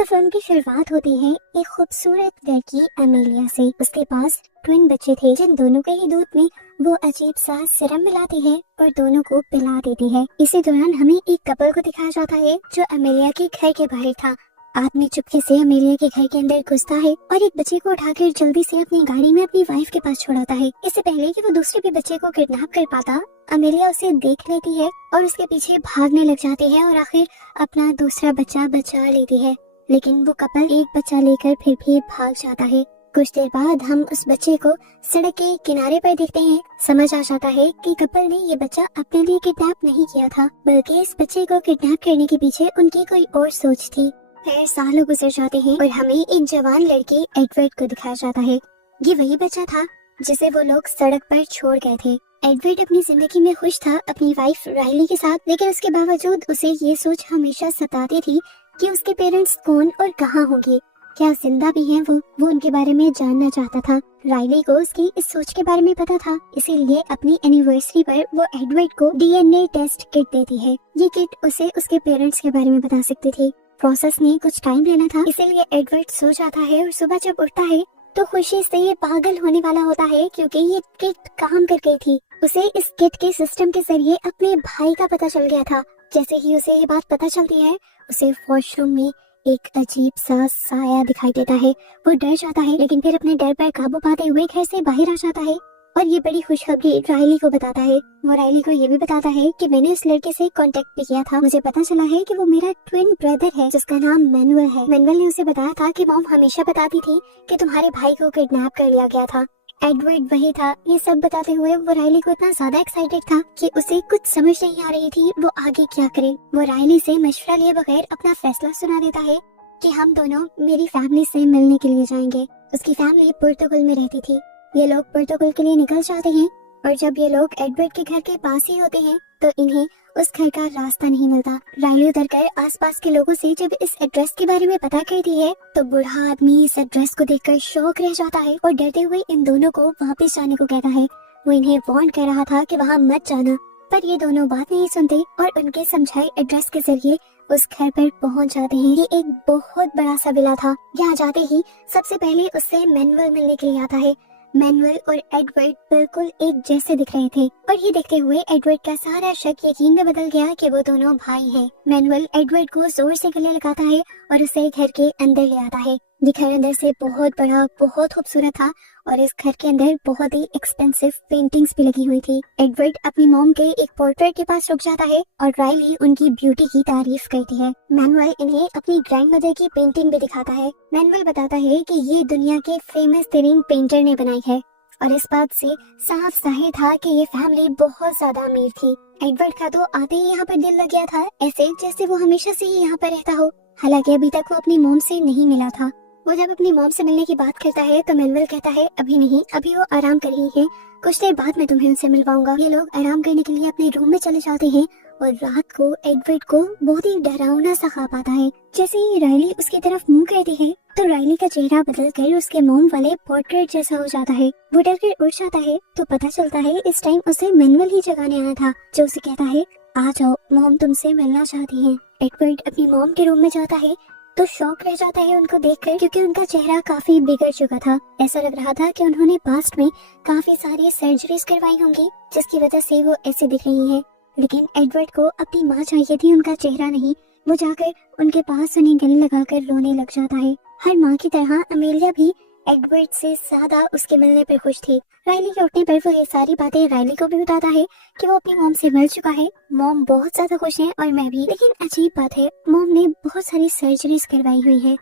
तो फिल्म की शुरुआत होती है एक खूबसूरत लड़की अमेलिया से। उसके पास ट्विन बच्चे थे जिन दोनों के ही दूध में वो अजीब सा सिरम मिलाती है और दोनों को पिला देती है। इसी दौरान हमें एक कपल को दिखाया जाता है जो अमेलिया के घर के बाहर था। आदमी चुपके से अमेलिया के घर के अंदर घुसता है और एक बच्चे को उठाकर जल्दी से अपनी गाड़ी में अपनी वाइफ के पास छोड़ाता है। इससे पहले कि वो दूसरे भी बच्चे को किडनैप कर पाता, अमेलिया उसे देख लेती है और उसके पीछे भागने लग जाती है और आखिर अपना दूसरा बच्चा बचा लेती है। लेकिन वो कपल एक बच्चा लेकर फिर भी भाग जाता है। कुछ देर बाद हम उस बच्चे को सड़क के किनारे पर देखते हैं। समझ आ जाता है कि कपल ने ये बच्चा अपने लिए किडनैप नहीं किया था, बल्कि इस बच्चे को किडनैप करने के पीछे उनकी कोई और सोच थी। फिर सालों गुजर जाते हैं और हमें एक जवान लड़के एडवर्ड को दिखाया जाता है। ये वही बच्चा था जिसे वो लोग सड़क पर छोड़ गए थे। एडवर्ड अपनी जिंदगी में खुश था अपनी वाइफ राइली के साथ, लेकिन उसके बावजूद उसे ये सोच हमेशा सताती थी कि उसके पेरेंट्स कौन और कहाँ होंगे, क्या जिंदा भी हैं वो उनके बारे में जानना चाहता था। राइली को उसकी इस सोच के बारे में पता था, इसीलिए अपनी एनिवर्सरी पर वो एडवर्ड को डीएनए टेस्ट किट देती है। ये किट उसे उसके पेरेंट्स के बारे में बता सकती थी। प्रोसेस ने कुछ टाइम लेना था, इसीलिए एडवर्ड सो जाता है और सुबह जब उठता है तो खुशी से ये पागल होने वाला होता है, क्योंकि ये किट काम कर गई थी। उसे इस किट के सिस्टम के जरिए अपने भाई का पता चल गया था। जैसे ही उसे ये बात पता चलती है, उसे वॉशरूम में एक अजीब सा साया दिखाई देता है। वो डर जाता है, लेकिन फिर अपने डर पर काबू पाते हुए घर से बाहर आ जाता है और ये बड़ी खुशखबरी राइली को बताता है। वो राइली को ये भी बताता है कि मैंने उस लड़के से कांटेक्ट भी किया था। मुझे पता चला है कि वो मेरा ट्विन ब्रदर है जिसका नाम मैनुअल है। मैनुअल ने उसे बताया था कि मॉम हमेशा बताती थी कि तुम्हारे भाई को किडनैप कर लिया गया था। एडवर्ड वही था। ये सब बताते हुए वो राइली को इतना ज्यादा एक्साइटेड था कि उसे कुछ समझ नहीं आ रही थी वो आगे क्या करे। वो राइली से मशवरा लिए बगैर अपना फैसला सुना देता है कि हम दोनों मेरी फैमिली से मिलने के लिए जाएंगे। उसकी फैमिली पुर्तगाल में रहती थी। ये लोग पुर्तगाल के लिए निकल जाते हैं और जब ये लोग एडवर्ड के घर के पास ही होते हैं तो इन्हें उस घर का रास्ता नहीं मिलता। राइली उतर कर आसपास के लोगों से जब इस एड्रेस के बारे में पता करती है तो बूढ़ा आदमी इस एड्रेस को देखकर शॉक रह जाता है और डरते हुए इन दोनों को वापस जाने को कहता है। वो इन्हें वार्न कर रहा था कि वहाँ मत जाना, पर ये दोनों बात नहीं सुनते और उनके समझाए एड्रेस के जरिए उस घर पर पहुंच जाते हैं। ये एक बहुत बड़ा सा विला था। यहाँ जाते ही सबसे पहले उससे मैनुअल मिलने के लिए आता है। मैनुअल और एडवर्ड बिल्कुल एक जैसे दिख रहे थे और ये देखते हुए एडवर्ड का सारा शक यकीन में बदल गया कि वो दोनों भाई हैं। मैनुअल एडवर्ड को जोर से गले लगाता है और उसे घर के अंदर ले आता है। ये घर अंदर से बहुत बड़ा, बहुत खूबसूरत था और इस घर के अंदर बहुत ही एक्सपेंसिव पेंटिंग्स भी लगी हुई थी। एडवर्ड अपनी मॉम के एक पोर्ट्रेट के पास रुक जाता है और राइली उनकी ब्यूटी की तारीफ करती है। मैनुअल इन्हें अपनी ग्रैंडमदर की पेंटिंग भी दिखाता है। मैनुअल बताता है कि ये दुनिया के फेमस तरीन पेंटर ने बनाई है और इस बात से साफ जाहिर था कि ये फैमिली बहुत ज्यादा अमीर थी। एडवर्ड का तो आते ही यहाँ पर दिल लग गया था, ऐसे जैसे वो हमेशा से ही यहाँ पर रहता हो। हालांकि अभी तक वो अपनी मॉम से नहीं मिला था। वो जब अपनी मॉम से मिलने की बात करता है तो मैनुअल कहता है अभी नहीं, अभी वो आराम कर रही हैं, कुछ देर बाद मैं तुम्हें उनसे मिलवाऊंगा। ये लोग आराम करने के लिए अपने रूम में चले जाते हैं और रात को एडवर्ड को बहुत ही डरावना सा ख्वाब आता है। जैसे ही राइली उसकी तरफ मुंह करती है तो राइली का चेहरा बदल कर उसके मॉम वाले पोर्ट्रेट जैसा हो जाता है। वो डर कर उठ जाता है तो पता चलता है इस टाइम उसे मैनुअल ही जगाने आया था, जो उसे कहता है आ जाओ, मॉम तुमसे मिलना चाहती है। एडवर्ड अपनी मॉम के रूम में जाता है तो शॉक रह जाता है उनको देखकर, क्योंकि उनका चेहरा काफी बिगड़ चुका था। ऐसा लग रहा था कि उन्होंने पास्ट में काफी सारी सर्जरीज करवाई होंगी जिसकी वजह से वो ऐसे दिख रही हैं। लेकिन एडवर्ड को अपनी माँ चाहिए थी, उनका चेहरा नहीं। वो जाकर उनके पास उन्हें गले लगाकर रोने लग जाता है। हर माँ की तरह अमेलिया भी एडवर्ड से ज्यादा उसके मिलने पर खुश थी। राइली के उठने पर वो ये सारी बातें राइली को भी बताता है कि वो अपनी मॉम से मिल चुका है। मॉम बहुत ज्यादा खुश है और मैं भी। लेकिन अजीब बात है, मॉम ने बहुत सारी सर्जरीज करवाई हुई है।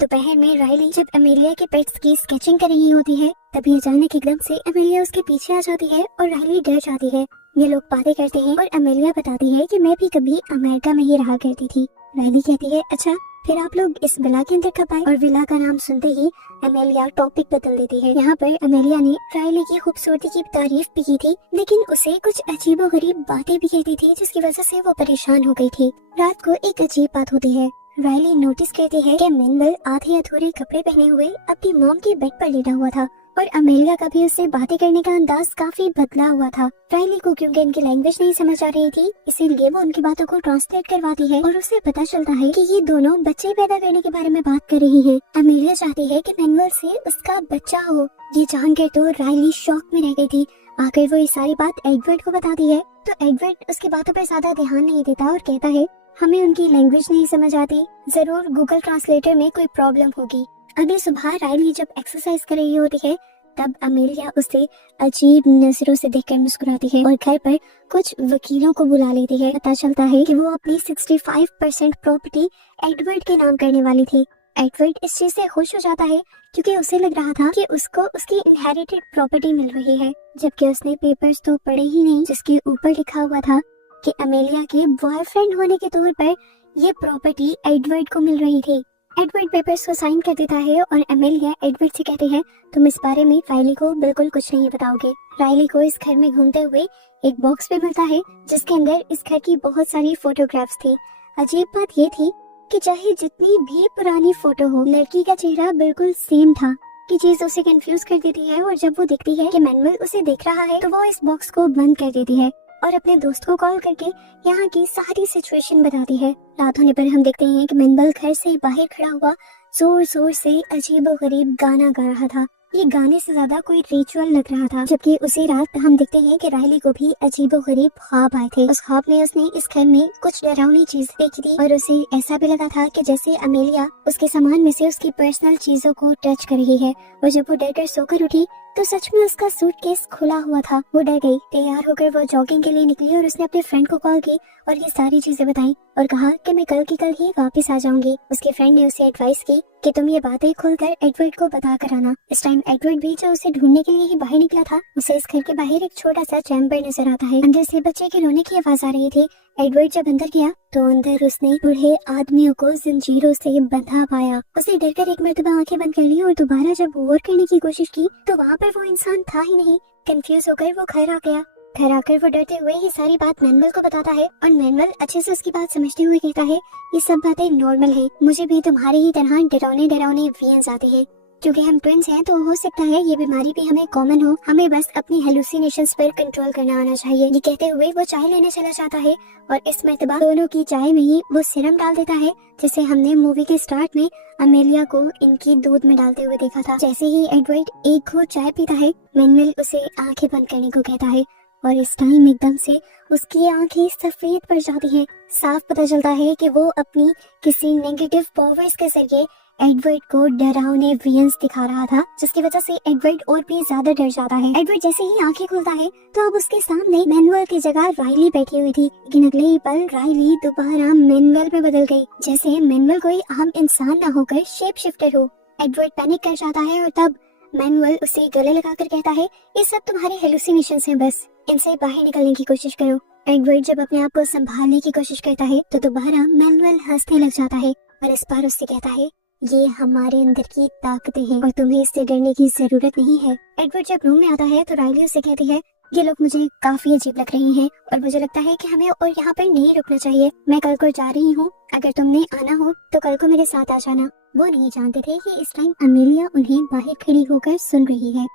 दोपहर में राइली जब अमेलिया के पेट्स की स्केचिंग कर रही होती है तभी अचानक एकदम से अमेलिया उसके पीछे आ जाती है और राइली डर जाती है। ये लोग बातें करते हैं और अमेलिया बताती है कि मैं भी कभी अमेरिका में ही रहा करती थी। राइली कहती है अच्छा, फिर आप लोग इस विला के अंदर कब आए? और विला का नाम सुनते ही अमेलिया टॉपिक बदल देती है। यहाँ पर अमेलिया ने राइली की खूबसूरती की तारीफ भी की थी, लेकिन उसे कुछ अजीबोगरीब बातें भी कहती थी जिसकी वजह से वो परेशान हो गई थी। रात को एक अजीब बात होती है। राइली नोटिस करती है कि मैनुअल आधे अधूरे कपड़े पहने हुए अपनी मॉम के बेड पर लेटा हुआ था और अमेलिया का भी उससे बातें करने का अंदाज काफी बदला हुआ था। राइली को क्योंकि इनकी लैंग्वेज नहीं समझ आ रही थी, इसीलिए वो उनकी बातों को ट्रांसलेट करवाती है और उसे पता चलता है कि ये दोनों बच्चे पैदा करने के बारे में बात कर रही हैं। अमेलिया चाहती है कि मैनुअल से उसका बच्चा हो। ये जानकर तो राइली शॉक में रह गई थी। आखिर वो ये सारी बात एडवर्ड को बताती है तो एडवर्ड उसकी बातों पर ज्यादा ध्यान नहीं देता और कहता है हमें उनकी लैंग्वेज नहीं समझ आती, जरूर गूगल ट्रांसलेटर में कोई प्रॉब्लम होगी। अगली सुबह राइली जब एक्सरसाइज कर रही होती है तब अमेलिया उसे अजीब नजरों से देखकर मुस्कुराती है और घर पर कुछ वकीलों को बुला लेती है। पता चलता है कि वो अपनी 65% प्रॉपर्टी एडवर्ड के नाम करने वाली थी। एडवर्ड इस चीज से खुश हो जाता है क्योंकि उसे लग रहा था कि उसको उसकी इनहेरिटेड प्रॉपर्टी मिल रही है, जबकि उसने पेपर्स तो पढ़े ही नहीं जिसके ऊपर लिखा हुआ था कि अमेलिया के बॉयफ्रेंड होने के तौर पर ये प्रॉपर्टी एडवर्ड को मिल रही थी। एडवर्ड पेपर्स को साइन कर देता है और अमेलिया एडवर्ड से कहती है तुम इस बारे में राइली को बिल्कुल कुछ नहीं बताओगे। राइली को इस घर में घूमते हुए एक बॉक्स भी मिलता है जिसके अंदर इस घर की बहुत सारी फोटोग्राफ्स थी। अजीब बात ये थी कि चाहे जितनी भी पुरानी फोटो हो, लड़की का चेहरा बिल्कुल सेम था कि चीज उसे कंफ्यूज कर देती है और जब वो देखती है कि मैनुअल उसे देख रहा है तो वो इस बॉक्स को बंद कर देती है और अपने दोस्त को कॉल करके यहाँ की सारी सिचुएशन बताती है। रात होने पर हम देखते हैं कि मैनुअल घर से बाहर खड़ा हुआ जोर जोर से अजीबोगरीब गाना गा रहा था। ये गाने से ज्यादा कोई रिचुअल लग रहा था, जबकि उसी रात हम देखते हैं कि राइली को भी अजीबोगरीब ख्वाब आए थे। उस ख्वाब में उसने इस घर में कुछ डरावनी चीज देखी थी और उसे ऐसा भी लगा था कि जैसे अमेलिया उसके सामान में से उसकी पर्सनल चीजों को टच कर रही है। और जब वो डरकर सोकर उठी तो सच में उसका सूटकेस खुला हुआ था। वो डर गई। तैयार होकर वो जॉगिंग के लिए निकली और उसने अपने फ्रेंड को कॉल की और ये सारी चीजें बताई और कहा कि मैं कल की कल ही वापस आ जाऊंगी। उसके फ्रेंड ने उसे एडवाइस की कि तुम ये बातें खुलकर एडवर्ड को बता कर आना। इस टाइम एडवर्ड भी जो उसे ढूंढने के लिए ही बाहर निकला था, उसे इस घर के बाहर एक छोटा सा चैम्बर नजर आता है। अंदर से बच्चे के रोने की आवाज आ रही थी। एडवर्ड जब अंदर गया तो अंदर उसने बूढ़े आदमियों को जंजीरों से बंधा पाया। उसे डरकर एक मर्तबा आंखें बंद कर ली और दोबारा जब गौर करने की कोशिश की तो वहाँ पर वो इंसान था ही नहीं। कंफ्यूज होकर वो घर आ गया। घर आकर वो डरते हुए ये सारी बात मैनुअल को बताता है और मैनुअल अच्छे से उसकी बात समझते हुए कहता है ये सब बातें नॉर्मल है, मुझे भी तुम्हारी ही तरह डरावने डरावने विजन्स आते हैं। क्योंकि हम ट्विंस हैं तो हो सकता है ये बीमारी भी हमें कॉमन हो, हमें बस अपनी हेलुसिनेशंस पर कंट्रोल करना आना चाहिए। ये कहते हुए वो चाय लेने चला जाता है और इस मर्तबा दोनों की चाय में ही वो सिरम डाल देता है जिसे हमने मूवी के स्टार्ट में अमेलिया को इनकी दूध में डालते हुए देखा था। जैसे ही एडवर्ड एक घूंट चाय पीता है, मैनुअल उसे आंखें बंद करने को कहता है और इस टाइम एकदम से उसकी आंखें सफेद पड़ जाती हैं। साफ पता चलता है कि वो अपनी किसी नेगेटिव पावर्स के जरिए एडवर्ड को डरावने विजन्स दिखा रहा था, जिसकी वजह से एडवर्ड और भी ज्यादा डर जाता है। एडवर्ड जैसे ही आंखें खुलता है तो अब उसके सामने मैनुअल की जगह राइली बैठी हुई थी, लेकिन अगले ही पल राइली दोबारा मैनुअल में बदल गई, जैसे मैनुअल कोई आम इंसान न होकर शेप शिफ्टर हो। एडवर्ड पैनिक कर जाता है और तब मैनुअल उसे गले लगाकर कहता है ये सब तुम्हारे हेलुसिनेशंस हैं, बस इनसे बाहर निकलने की कोशिश करो। एडवर्ड जब अपने आप को संभालने की कोशिश करता है तो दोबारा मैनुअल हंसने लग जाता है और इस बार उससे कहता है ये हमारे अंदर की ताकतें हैं और तुम्हें इससे डरने की जरूरत नहीं है। एडवर्ड जब रूम में आता है तो राइली उसे कहती है ये लोग मुझे काफी अजीब लग रहे हैं और मुझे लगता है कि हमें और यहाँ पर नहीं रुकना चाहिए। मैं कल को जा रही हूँ, अगर तुमने आना हो तो कल को मेरे साथ आ जाना। वो नहीं जानते थे कि इस टाइम अमेलिया उन्हें बाहर खड़ी होकर सुन रही है।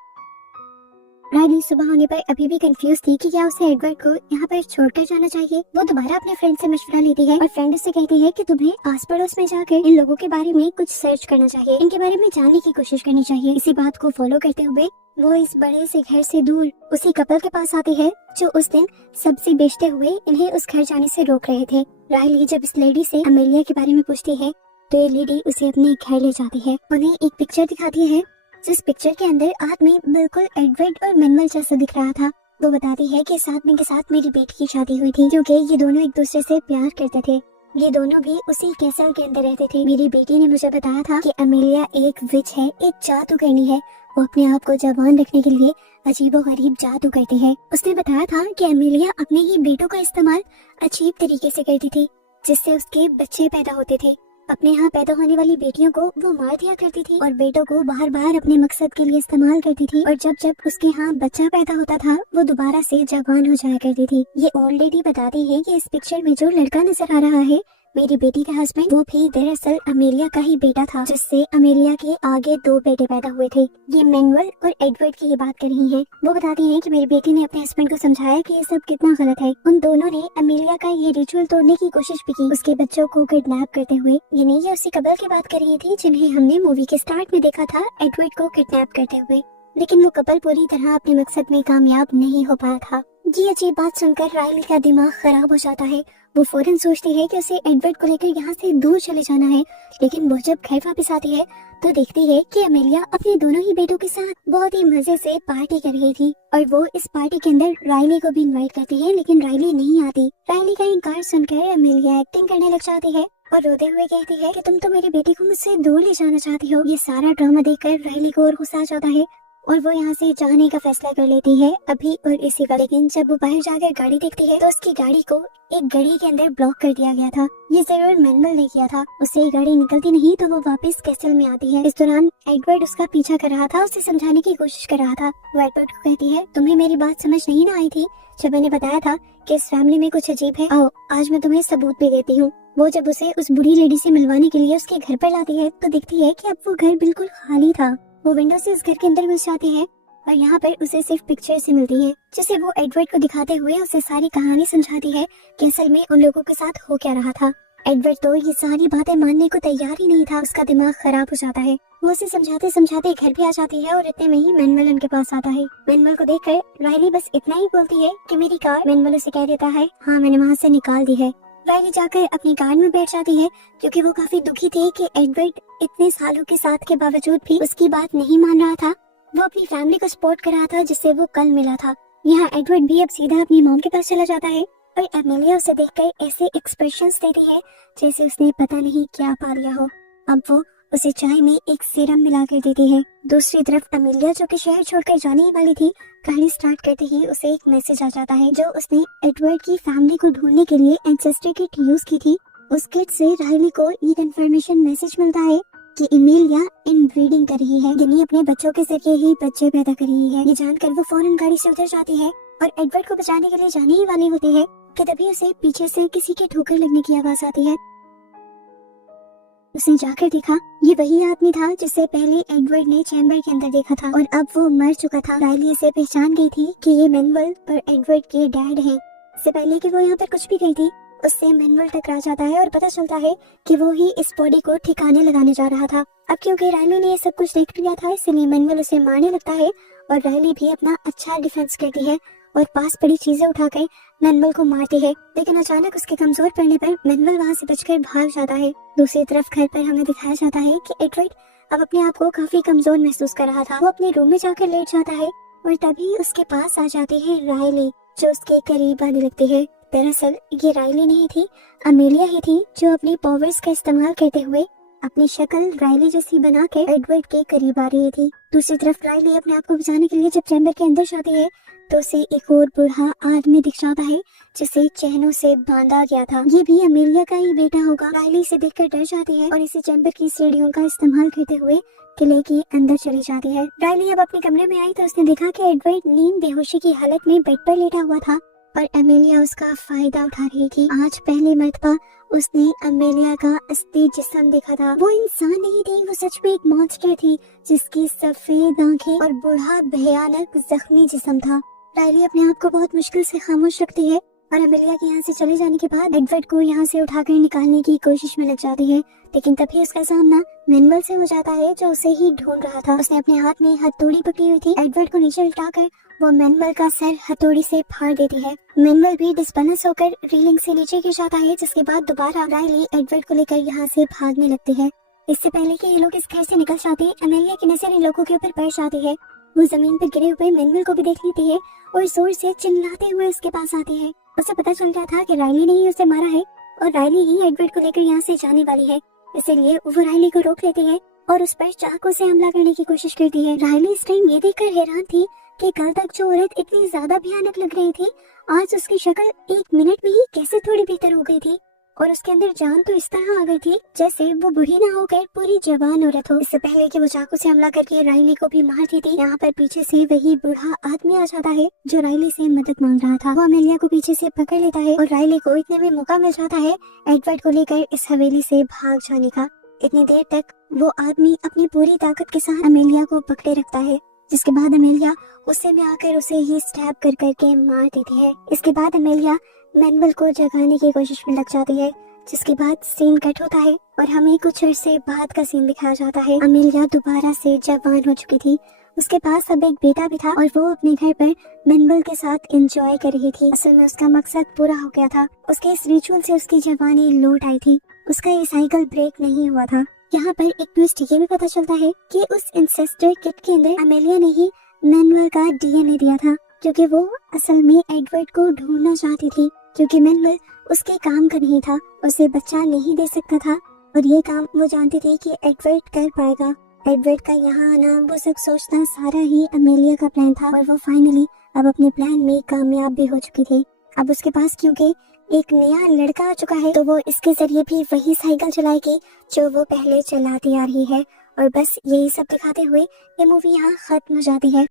राइली सुबह होने पर अभी भी कंफ्यूज थी कि क्या उसे एडवर्ड को यहाँ पर छोड़कर जाना चाहिए। वो दोबारा अपने फ्रेंड से मशवरा लेती है और फ्रेंड उससे कहती है कि तुम्हें आस पड़ोस में जाकर इन लोगों के बारे में कुछ सर्च करना चाहिए, इनके बारे में जानने की कोशिश करनी चाहिए। इसी बात को फॉलो करते हुए वो इस बड़े से घर से दूर उसी कपल के पास आती है जो उस दिन सब्जी बेचते हुए इन्हें उस घर जाने से रोक रहे थे। राइली जब इस लेडी से अमेलिया के बारे में पूछती है तो ये लेडी उसे अपने घर ले जाती है। उन्हें एक पिक्चर दिखाती है जिस पिक्चर के अंदर आदमी बिल्कुल एडवर्ड और मैनुअल जैसा दिख रहा था। वो बताती है कि इस आदमी के साथ मेरी बेटी की शादी हुई थी क्योंकि ये दोनों एक दूसरे से प्यार करते थे। ये दोनों भी उसी कैसल के अंदर रहते थे। मेरी बेटी ने मुझे बताया था कि अमेलिया एक विच है, एक जादूगरनी है। वो अपने आप को जवान रखने के लिए अजीबोगरीब जादू करती है। उसने बताया था कि अमेलिया अपने ही बेटों का इस्तेमाल अजीब तरीके से करती थी जिससे उसके बच्चे पैदा होते थे। अपने यहाँ पैदा होने वाली बेटियों को वो मार दिया करती थी और बेटों को बार बार अपने मकसद के लिए इस्तेमाल करती थी और जब जब उसके यहाँ बच्चा पैदा होता था वो दोबारा से जवान हो जाया करती थी। ये ओल्ड लेडी बताती है कि इस पिक्चर में जो लड़का नजर आ रहा है मेरी बेटी का हस्बैंड वो भी दरअसल अमेलिया का ही बेटा था, जिससे अमेलिया के आगे 2 बेटे पैदा हुए थे। ये मैनुअल और एडवर्ड की ही बात कर रही है। वो बताती है कि मेरी बेटी ने अपने हस्बैंड को समझाया कि ये सब कितना गलत है। उन दोनों ने अमेलिया का ये रिचुअल तोड़ने की कोशिश भी की, उसके बच्चों को किडनैप करते हुए। यानी ये उसी कपल की बात कर रही थी जिन्हें हमने मूवी के स्टार्ट में देखा था एडवर्ड को किडनैप करते हुए। लेकिन वो कपल पूरी तरह अपने मकसद में कामयाब नहीं हो पाया था। ये अजीब बात सुनकर राइली का दिमाग खराब हो जाता है। वो फौरन सोचती है कि उसे एडवर्ड को लेकर यहाँ से दूर चले जाना है। लेकिन वो जब घर वापस आती है तो देखती है कि अमेलिया अपने दोनों ही बेटों के साथ बहुत ही मजे से पार्टी कर रही थी, और वो इस पार्टी के अंदर राइली को भी इनवाइट करती है, लेकिन राइली नहीं आती। राइली का इनकार सुनकर अमेलिया एक्टिंग करने लग जाती है और रोते हुए कहती है कि तुम तो मेरी बेटी को मुझसे दूर ले जाना चाहती हो। ये सारा ड्रामा देखकर राइली को और गुस्सा आ जाता है और वो यहाँ से जाने का फैसला कर लेती है अभी और इसी का। लेकिन जब वो बाहर जाकर गाड़ी देखती है तो उसकी गाड़ी को एक घड़ी के अंदर ब्लॉक कर दिया गया था। ये जरूर मैनुअल ने किया था। उससे गाड़ी निकलती नहीं तो वो वापस कैसल में आती है। इस दौरान एडवर्ड उसका पीछा कर रहा था, उसे समझाने की कोशिश कर रहा था। वो एडवर्ड को कहती है, तुम्हें मेरी बात समझ नहीं ना आई थी जब मैंने बताया था कि इस फैमिली में कुछ अजीब है। आओ आज मैं तुम्हें सबूत भी देती हूँ। वो जब उसे उस बुढ़ी लेडी से मिलवाने के लिए उसके घर पर लाती है तो दिखती है कि अब वो घर बिल्कुल खाली था। वो विंडो से उस घर के अंदर घुस जाती है और यहाँ पर उसे सिर्फ पिक्चर से मिलती है, जिसे वो एडवर्ड को दिखाते हुए उसे सारी कहानी समझाती है कि असल में उन लोगों के साथ हो क्या रहा था। एडवर्ड तो ये सारी बातें मानने को तैयार ही नहीं था। उसका दिमाग खराब हो जाता है। वो उसे समझाते समझाते घर भी आ जाती है और इतने में ही मैनुअल उनके पास आता है। मैनुअल को देखकर राइली बस इतना ही बोलती है कि मेरी कार। मैनुअल उसे कह देता है, हाँ मैंने वहाँ से निकाल दी है। राइली जाकर अपनी कार में बैठ जाती है क्योंकि वो काफी दुखी थी कि एडवर्ड इतने सालों के साथ के बावजूद भी उसकी बात नहीं मान रहा था। वो अपनी फैमिली को सपोर्ट कर रहा था जिससे वो कल मिला था। यहाँ एडवर्ड भी अब सीधा अपनी मॉम के पास चला जाता है और अमेलिया उसे देखकर ऐसे एक्सप्रेशंस देती है जैसे उसने पता नहीं क्या पा लिया हो। अब वो उसे चाय में एक सीरम मिला कर देती है। दूसरी तरफ अमेलिया जो कि शहर छोड़कर जाने ही वाली थी, कहानी स्टार्ट करते ही उसे एक मैसेज आ जाता है जो उसने एडवर्ड की फैमिली को ढूंढने के लिए एंसेस्टर किट यूज की थी। उस किट से राइली को ये कंफर्मेशन मैसेज मिलता है कि अमेलिया इनब्रीडिंग कर रही है, यानी अपने बच्चों के जरिए ही बच्चे पैदा कर रही है। ये जानकर वो फौरन गाड़ी से उतर जाती है और एडवर्ड को बचाने के लिए जाने ही वाली होती है कि तभी उसे पीछे से किसी के ठोकर लगने की आवाज आती है। उसने जाकर देखा, ये वही आदमी था जिसे पहले एडवर्ड ने चैम्बर के अंदर देखा था और अब वो मर चुका था। राइली इसे पहचान गई थी कि ये मैनुअल और एडवर्ड के डैड हैं। इससे पहले कि वो यहाँ पर कुछ भी गई थी, उससे मैनुअल टकरा जाता है और पता चलता है कि वो ही इस बॉडी को ठिकाने लगाने जा रहा था। अब क्योंकि राइली ने ये सब कुछ देख लिया था, इसलिए मैनुअल उसे मारने लगता है और राइली भी अपना अच्छा डिफेंस करती है और पास पड़ी चीजें उठाकर मैनुअल को मारती है। लेकिन अचानक उसके कमजोर पड़ने पर मैनुअल वहाँ से बचकर भाग जाता है। दूसरी तरफ घर पर हमें दिखाया जाता है कि एडवर्ड अब अपने आप को काफी कमजोर महसूस कर रहा था। वो अपने रूम में जाकर लेट जाता है और तभी उसके पास आ जाती है राइली, जो उसके करीब आने लगती है। दरअसल ये राइली नहीं थी, अमेलिया ही थी जो अपनी पावर्स का इस्तेमाल करते हुए अपनी शक्ल राइली जैसी बना के एडवर्ड के करीब आ रही थी। दूसरी तरफ राइली अपने आप को बचाने के लिए जब चैम्बर के अंदर जाती है तो उसे एक और बूढ़ा आदमी दिख जाता है जिसे चैनों से बांधा गया था। ये भी अमेलिया का ही बेटा होगा। राइली इसे देखकर डर जाती है और इसे चैम्बर की सीढ़ियों का इस्तेमाल करते हुए किले के अंदर चली जाती है। राइली अब अपने कमरे में आई तो उसने देखा कि एडवर्ड नींद बेहोशी की हालत में बेड पर लेटा हुआ था और अमेलिया उसका फायदा उठा रही थी। आज पहली मर्तबा उसने अमेलिया का असली जिस्म देखा था। वो इंसान नहीं थी, वो सच में एक मॉन्स्टर थी जिसकी सफेद आंखें और बूढ़ा भयानक जख्मी जिस्म था। राइली अपने आप को बहुत मुश्किल से खामोश रखती है और अमेलिया के यहाँ से चले जाने के बाद एडवर्ड को यहाँ से उठाकर निकालने की कोशिश में लग जाती है। लेकिन तभी उसका सामना मैनुअल से हो जाता है जो उसे ही ढूंढ रहा था। उसने अपने हाथ में हथौड़ी पकड़ी हुई थी। एडवर्ड को नीचे उठाकर वो मैनुअल का सर हथौड़ी से फाड़ देती है। मैनुअल भी डिस्बैलेंस होकर रेलिंग से नीचे गिर जाता है, जिसके बाद दोबारा राइली एडवर्ड को लेकर यहाँ से भागने लगती है। इससे पहले कि ये लोग इस घर से निकल जाते, अमेलिया की नजर इन लोगों के ऊपर पड़ जाती है। वो जमीन पर गिरे हुए मैनुअल को भी देख लेती है और जोर से चिल्लाते हुए उसके पास आती है। उसे पता चल गया था कि राइली ने ही उसे मारा है और राइली ही एडवर्ड को लेकर यहाँ से जाने वाली है, इसलिए वो राइली को रोक लेती है और उस पर चाकू से हमला करने की कोशिश करती है। राइली इस टाइम ये देखकर हैरान थी कि कल तक जो औरत इतनी ज्यादा भयानक लग रही थी, आज उसकी शक्ल 1 मिनट में ही कैसे थोड़ी बेहतर हो गई थी। और उसके अंदर जान तो इस तरह आ गई थी जैसे वो बूढ़ी ना होकर पूरी जवान औरत हो। इससे पहले कि वो चाकू से हमला करके राइली को भी मारती थी, यहाँ पर पीछे से वही बूढ़ा आदमी आ जाता है जो राइली से मदद मांग रहा था। वो अमेलिया को पीछे से पकड़ लेता है और राइली को इतने में मौका मिल जाता है एडवर्ड को लेकर इस हवेली से भाग जाने का। इतनी देर तक वो आदमी अपनी पूरी ताकत के साथ अमेलिया को पकड़े रखता है, जिसके बाद अमेलिया गुस्से में आकर उसे ही स्टैब कर करके मार देती है। इसके बाद अमेलिया मैनुअल को जगाने की कोशिश में लग जाती है, जिसके बाद सीन कट होता है और हमें कुछ अरसे बाद का सीन दिखाया जाता है। अमेलिया दोबारा से जवान हो चुकी थी, उसके पास अब एक बेटा भी था और वो अपने घर पर मैनुअल के साथ एंजॉय कर रही थी। असल में उसका मकसद पूरा हो गया था, उसके इस रिचुअल से उसकी जवानी लौट आई थी, उसका ये साइकिल ब्रेक नहीं हुआ था। यहाँ पर एक ट्विस्ट ये भी पता चलता है कि उस इंसेस्टर किट के अंदर अमेलिया ने ही मैनुअल का डीएनए दिया था, क्योंकि वो असल में एडवर्ड को ढूंढना चाहती थी, क्योंकि मैनुअल उसके काम का नहीं था, उसे बच्चा नहीं दे सकता था और ये काम वो जानती थी कि एडवर्ड कर पाएगा। एडवर्ड का यहाँ आना, वो सब सोचना सारा ही अमेलिया का प्लान था और वो फाइनली अब अपने प्लान में कामयाब भी हो चुकी थी। अब उसके पास क्योंकि एक नया लड़का आ चुका है तो वो इसके जरिए भी वही साइकिल चलाएगी जो वो पहले चलाती आ रही है। और बस यही सब दिखाते हुए ये मूवी यहाँ खत्म हो जाती है।